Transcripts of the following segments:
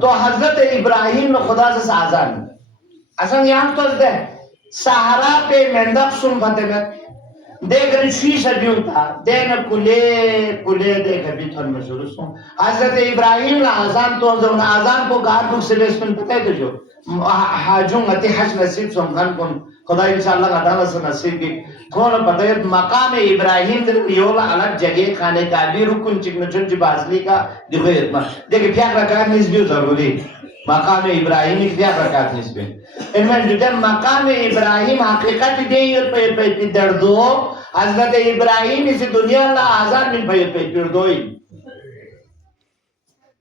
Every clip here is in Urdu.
تو حضرت ابراہیم نے خدا سے آزان اصلا یہاں تو دے سہارا پہ مندق سن فتمت دیکھنے شیشہ دیوں تھا دیکھنے کلے دیکھنے بیتھن میں سن حضرت ابراہیم نے آزان تو آزان کو گار بک سے بیس من پتہ ہے تو جو حاجوں اتی حج نصیب سمکھن کن خدا انشاءاللہ کا دانا سے نصیب کی کھونا پتہ ہے مقام ابراہیم دل یولا الگ جگہ کھانے کا بھی رکن چکن چنچ بازلی کا دیکھو اتنا دیکھیں پیاک رکھات نسبیو ضروری مقام ابراہیم ایک پیاک رکھات نسبی ان میں جو مقام ابراہیم حقیقت دیئیت پہ دردو حضرت ابراہیم اسی دنیا اللہ آزاد من پہ دردوئی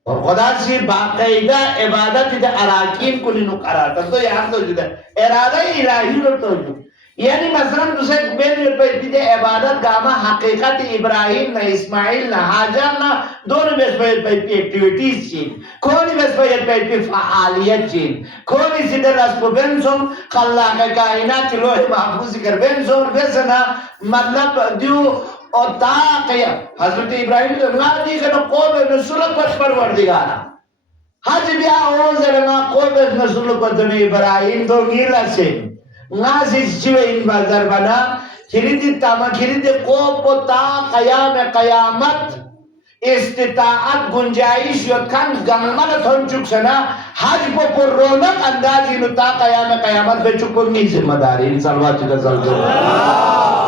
اور خدا سے باقاعدہ عبادت دے اراکین کو لنو قرار تھا تو یہاں تو جدا ارادہ الہی رو تو جو یعنی مثلا دوسرے بین پہ دے عبادت گاما حقیقت ابراہیم نہ اسماعیل نہ حاجر نہ دونوں بیس پہ ایکٹیویٹیز چین کونی بیس پہ فعالیت چین کونی سیدر اسپو بینسون خلاق کائنات لوح محفوظ کر بینسون بیسنا مطلب دیو اور تاقیہ حضرت ابراہیم تو اللہ دیکھنا قوم نسلت پر پروردگارا حج بیا اوزرنا قوم نسلت پر دن ابراہیم تو گیلا سے نازیز چوئے ان بازار بنا کھریدی تاما کھریدی قوم کو تا قیام قیامت استطاعت گنجائش یدکان گنگمانت ہن چک سنا حج پو پر رونق اندازی نتا قیام قیامت بے چکر نہیں ذمہ داری انسان واچی کا ذلک